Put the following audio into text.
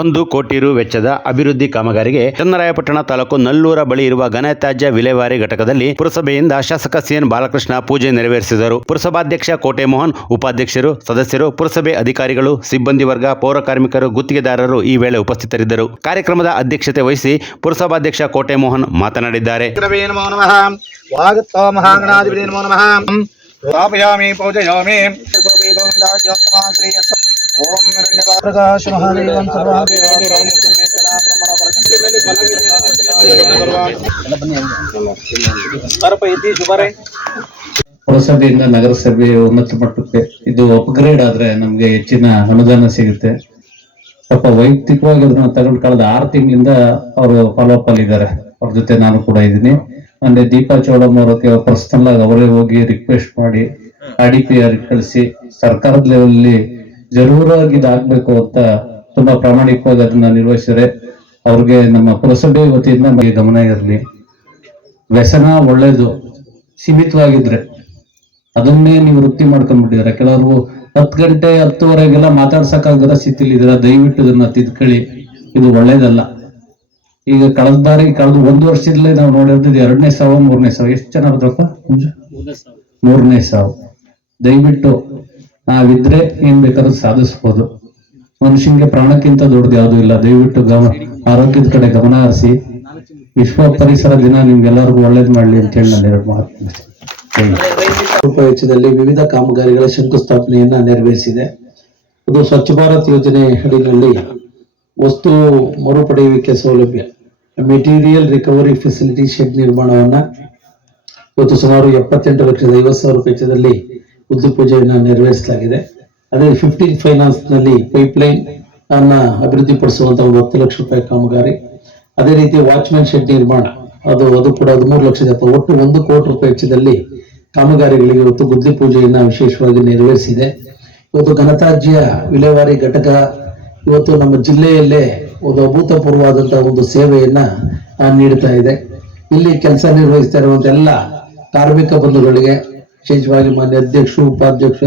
ಒಂದು ಕೋಟಿ ರು ವೆಚ್ಚದ ಅಭಿವೃದ್ಧಿ ಕಾಮಗಾರಿಗೆ ಚನ್ನರಾಯಪಟ್ಟಣ ತಾಲೂಕು ನಲ್ಲೂರ ಬಳಿ ಇರುವ ಘನತ್ಯಾಜ್ಯ ವಿಲೇವಾರಿ ಘಟಕದಲ್ಲಿ ಪುರಸಭೆಯಿಂದ ಶಾಸಕ ಸಿಎನ್ ಬಾಲಕೃಷ್ಣ ಪೂಜೆ ನೆರವೇರಿಸಿದರು. ಪುರಸಭಾಧ್ಯಕ್ಷ ಕೋಟೆ ಮೋಹನ್ ಉಪಾಧ್ಯಕ್ಷರು, ಸದಸ್ಯರು, ಪುರಸಭೆ ಅಧಿಕಾರಿಗಳು, ಸಿಬ್ಬಂದಿ ವರ್ಗ, ಪೌರ ಕಾರ್ಮಿಕರು, ಗುತ್ತಿಗೆದಾರರು ಈ ವೇಳೆ ಉಪಸ್ಥಿತರಿದ್ದರು. ಕಾರ್ಯಕ್ರಮದ ಅಧ್ಯಕ್ಷತೆ ವಹಿಸಿ ಪುರಸಭಾಧ್ಯಕ್ಷ ಕೋಟೆ ಮೋಹನ್ ಮಾತನಾಡಿದ್ದಾರೆ ಓಂ ಪ್ರಕಾಶ ಪುರಸಭೆಯಿಂದ ನಗರಸಭೆ ಉನ್ನತ ಮಟ್ಟಕ್ಕೆ ಇದು ಅಪ್ಗ್ರೇಡ್ ಆದ್ರೆ ನಮ್ಗೆ ಹೆಚ್ಚಿನ ಅನುದಾನ ಸಿಗುತ್ತೆ. ಸ್ವಲ್ಪ ವೈಯಕ್ತಿಕವಾಗಿ ಅದನ್ನ ತಗೊಂಡ್ ಕಳೆದ ಆರು ತಿಂಗಳಿಂದ ಅವರು ಫಾಲೋ ಅಪ್ ಅಲ್ಲಿ ಇದ್ದಾರೆ ಅವ್ರ ಜೊತೆ ನಾನು ಕೂಡ ಇದ್ದೀನಿ. ಅಂದ್ರೆ ದೀಪಾ ಚೌಡಮ್ಮ ಅವರಕ್ಕೆ ಪರ್ಸನಲ್ ಆಗಿ ಅವರೇ ಹೋಗಿ ರಿಕ್ವೆಸ್ಟ್ ಮಾಡಿ ಆರ್ ಡಿ ಪಿ ಆರ್ ಕಳಿಸಿ, ಸರ್ಕಾರದ ಲೆವೆಲ್ ಜರೂರಾಗಿ ಇದಾಗ್ಬೇಕು ಅಂತ ತುಂಬಾ ಪ್ರಾಮಾಣಿಕವಾಗಿ ಅದನ್ನ ನಿರ್ವಹಿಸಿದರೆ ಅವ್ರಿಗೆ ನಮ್ಮ ಪುರಸಭೆ ವತಿಯಿಂದ ಗಮನ ಇರಲಿ. ವ್ಯಸನ ಒಳ್ಳೇದು, ಸೀಮಿತವಾಗಿದ್ರೆ ಅದನ್ನೇ ನೀವು ವೃತ್ತಿ ಮಾಡ್ಕೊಂಡ್ಬಿಟ್ಟಿದ್ರೆ ಕೆಲವರು ಹತ್ತು ಗಂಟೆ, ಹತ್ತುವರೆಗೆಲ್ಲ ಮಾತಾಡ್ಸಕ್ಕಾಗದ ಸ್ಥಿತಿಲಿ ಇದರ ದಯವಿಟ್ಟು ಇದನ್ನ ತಿದ್ಕೊಳ್ಳಿ. ಇದು ಒಳ್ಳೇದಲ್ಲ. ಈಗ ಕಳೆದ ಬಾರಿ, ಕಳೆದ ಒಂದು ವರ್ಷದಲ್ಲೇ ನಾವು ನೋಡಿರೋದು ಎರಡನೇ ಸಾವು, ಮೂರನೇ ಸಾವು. ಎಷ್ಟು ಜನ ಬದ್ರಪ್ಪ? ಮೂರನೇ ಸಾವು. ದಯವಿಟ್ಟು ನಾವಿದ್ರೆ ಏನ್ ಬೇಕಾದ್ರೂ ಸಾಧಿಸ್ಬೋದು. ಮನುಷ್ಯನಿಗೆ ಪ್ರಾಣಕ್ಕಿಂತ ದೊಡ್ಡದು ಯಾವುದು ಇಲ್ಲ. ದಯವಿಟ್ಟು ಗಮನ ಆರೋಗ್ಯದ ಕಡೆ ಗಮನ ಹರಿಸಿ. ವಿಶ್ವ ಪರಿಸರ ದಿನ ನಿಮ್ಗೆಲ್ಲರಿಗೂ ಒಳ್ಳೇದ್ ಮಾಡ್ಲಿ ಅಂತ ಹೇಳಿ ನಾನು ಎರಡು ಮಾತು ವೆಚ್ಚದಲ್ಲಿ ವಿವಿಧ ಕಾಮಗಾರಿಗಳ ಶಂಕುಸ್ಥಾಪನೆಯನ್ನ ನೆರವೇರಿಸಿದೆ. ಅದು ಸ್ವಚ್ಛ ಭಾರತ್ ಯೋಜನೆ ಅಡಿಯಲ್ಲಿ ವಸ್ತು ಮರುಪಡೆಯುವಿಕೆ ಸೌಲಭ್ಯ, ಮೆಟೀರಿಯಲ್ ರಿಕವರಿ ಫೆಸಿಲಿಟಿ ಶೆಡ್ ನಿರ್ಮಾಣವನ್ನ ಇವತ್ತು ಸುಮಾರು ಎಪ್ಪತ್ತೆಂಟು ಲಕ್ಷದ ಐವತ್ತು ಸಾವಿರ ವೆಚ್ಚದಲ್ಲಿ ಉದ್ದು ಪೂಜೆಯನ್ನ ನೆರವೇರಿಸಲಾಗಿದೆ. ಅದೇ ಫಿಫ್ಟೀನ್ ಫೈನಾನ್ಸ್ನಲ್ಲಿ ಪೈಪ್ಲೈನ್ ಅನ್ನ ಅಭಿವೃದ್ಧಿಪಡಿಸುವಂತ ಒಂದು ಹತ್ತು ಲಕ್ಷ ರೂಪಾಯಿ ಕಾಮಗಾರಿ. ಅದೇ ರೀತಿ ವಾಚ್ಮ್ಯಾನ್ ಶೆಡ್ ನಿರ್ಮಾಣ, ಅದು ಅದು ಕೂಡ ಹದಿಮೂರು ಲಕ್ಷದ ಒಟ್ಟು ಒಂದು ಕೋಟಿ ರೂಪಾಯಿ ವೆಚ್ಚದಲ್ಲಿ ಕಾಮಗಾರಿಗಳಿಗೆ ಇವತ್ತು ಗುದ್ಲಿ ಪೂಜೆಯನ್ನ ವಿಶೇಷವಾಗಿ ನೆರವೇರಿಸಿದೆ. ಇವತ್ತು ಘನತಾಜ್ಯ ವಿಲೇವಾರಿ ಘಟಕ, ಇವತ್ತು ನಮ್ಮ ಜಿಲ್ಲೆಯಲ್ಲೇ ಒಂದು ಅಭೂತಪೂರ್ವವಾದಂತಹ ಒಂದು ಸೇವೆಯನ್ನ ನೀಡ್ತಾ ಇದೆ. ಇಲ್ಲಿ ಕೆಲಸ ನಿರ್ವಹಿಸ್ತಾ ಇರುವಂತ ಎಲ್ಲ ಕಾರ್ಮಿಕ ಬಂಧುಗಳಿಗೆ ವಿಶೇಷವಾಗಿ ಮಾನ್ಯ ಅಧ್ಯಕ್ಷರು ಉಪಾಧ್ಯಕ್ಷರು